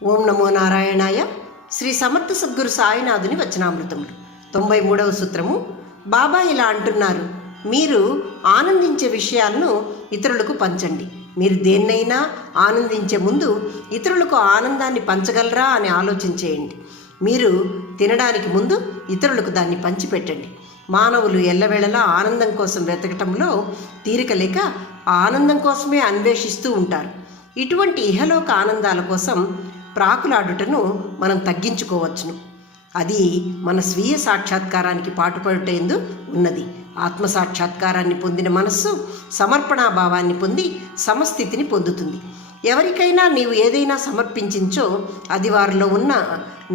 ఓం నమో నారాయణాయ. శ్రీ సమర్థ సద్గురు సాయినాథుని వచనామృతములు 93వ సూత్రము. బాబా ఇలా అంటున్నారు, మీరు ఆనందించే విషయాలను ఇతరులకు పంచండి. మీరు దేన్నైనా ఆనందించే ముందు ఇతరులకు ఆనందాన్ని పంచగలరా అని ఆలోచించేయండి. మీరు తినడానికి ముందు ఇతరులకు దాన్ని పంచిపెట్టండి. మానవులు ఎల్లవేళలా ఆనందం కోసం వెతకటంలో తీరిక లేక ఆనందం కోసమే అన్వేషిస్తూ ఉంటారు. ఇటువంటి ఇహలోక ఆనందాల కోసం ప్రాకులాడుటను మనం తగ్గించుకోవచ్చును. అది మన స్వీయ సాక్షాత్కారానికి పాటుపడుటేందు ఉన్నది. ఆత్మసాక్షాత్కారాన్ని పొందిన మనస్సు సమర్పణాభావాన్ని పొంది సమస్థితిని పొందుతుంది. ఎవరికైనా నీవు ఏదైనా సమర్పించించో అది వారిలో ఉన్న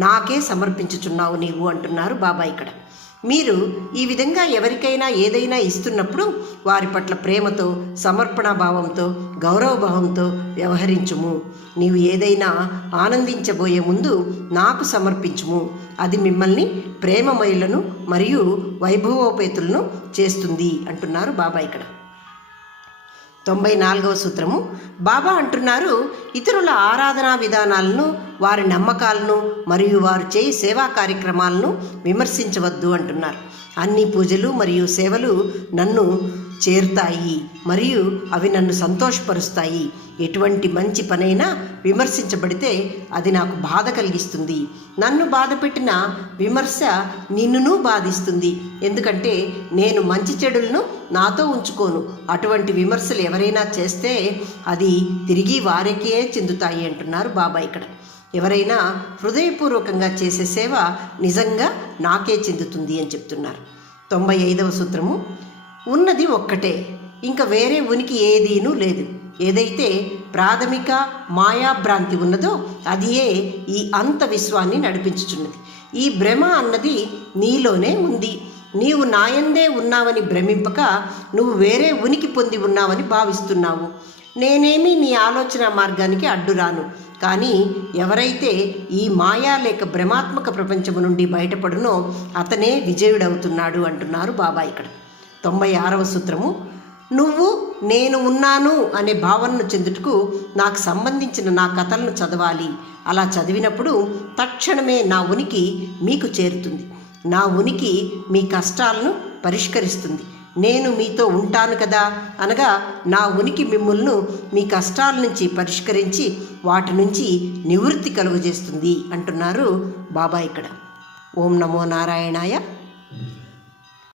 నాకే సమర్పించుచున్నావు నీవు అంటున్నారు బాబా ఇక్కడ. మీరు ఈ విధంగా ఎవరికైనా ఏదైనా ఇస్తున్నప్పుడు వారి పట్ల ప్రేమతో, సమర్పణాభావంతో, గౌరవభావంతో వ్యవహరించుము. నీవు ఏదైనా ఆనందించబోయే ముందు నాకు సమర్పించుము. అది మిమ్మల్ని ప్రేమమయులను మరియు వైభవోపేతులను చేస్తుంది అంటున్నారు బాబా ఇక్కడ. 94వ సూత్రము. బాబా అంటున్నారు, ఇతరుల ఆరాధనా విధానాలను, వారి నమ్మకాలను మరియు వారు చేయి సేవా కార్యక్రమాలను విమర్శించవద్దు అంటున్నారు. అన్ని పూజలు మరియు సేవలు నన్ను చేరుతాయి మరియు అవి నన్ను సంతోషపరుస్తాయి. ఎటువంటి మంచి పనైనా విమర్శించబడితే అది నాకు బాధ కలిగిస్తుంది. నన్ను బాధపెట్టిన విమర్శ నిన్నును బాధిస్తుంది. ఎందుకంటే నేను మంచి చెడులను నాతో ఉంచుకోను. అటువంటి విమర్శలు ఎవరైనా చేస్తే అది తిరిగి వారికే చెందుతాయి అంటున్నారు బాబా ఇక్కడ. ఎవరైనా హృదయపూర్వకంగా చేసే సేవ నిజంగా నాకే చెందుతుంది అని చెప్తున్నారు. 95వ సూత్రము. ఉన్నది ఒక్కటే, ఇంకా వేరే ఉనికి ఏదీనూ లేదు. ఏదైతే ప్రాథమిక మాయాభ్రాంతి ఉన్నదో అదియే ఈ అంత విశ్వాన్ని నడిపించుచున్నది. ఈ భ్రమ అన్నది నీలోనే ఉంది. నీవు నాయందే ఉన్నావని భ్రమింపక నువ్వు వేరే ఉనికి పొంది ఉన్నావని భావిస్తున్నావు. నేనేమీ నీ ఆలోచన మార్గానికి అడ్డురాను. కానీ ఎవరైతే ఈ మాయా లేక భ్రమాత్మక ప్రపంచము నుండి బయటపడునో అతనే విజయుడవుతున్నాడు అంటున్నారు బాబా ఇక్కడ. 96వ సూత్రము. నువ్వు నేను ఉన్నాను అనే భావనను చెందుటకు నాకు సంబంధించిన నా కథలను చదవాలి. అలా చదివినప్పుడు తక్షణమే నా ఉనికి మీకు చేరుతుంది. నా ఉనికి మీ కష్టాలను పరిష్కరిస్తుంది. నేను మీతో ఉంటాను కదా అనగా నా ఉనికి మిమ్మల్ని మీ కష్టాల నుంచి పరిష్కరించి వాటి నుంచి నివృత్తి కలుగజేస్తుంది అంటున్నారు బాబా ఇక్కడ. ఓం నమో నారాయణాయ.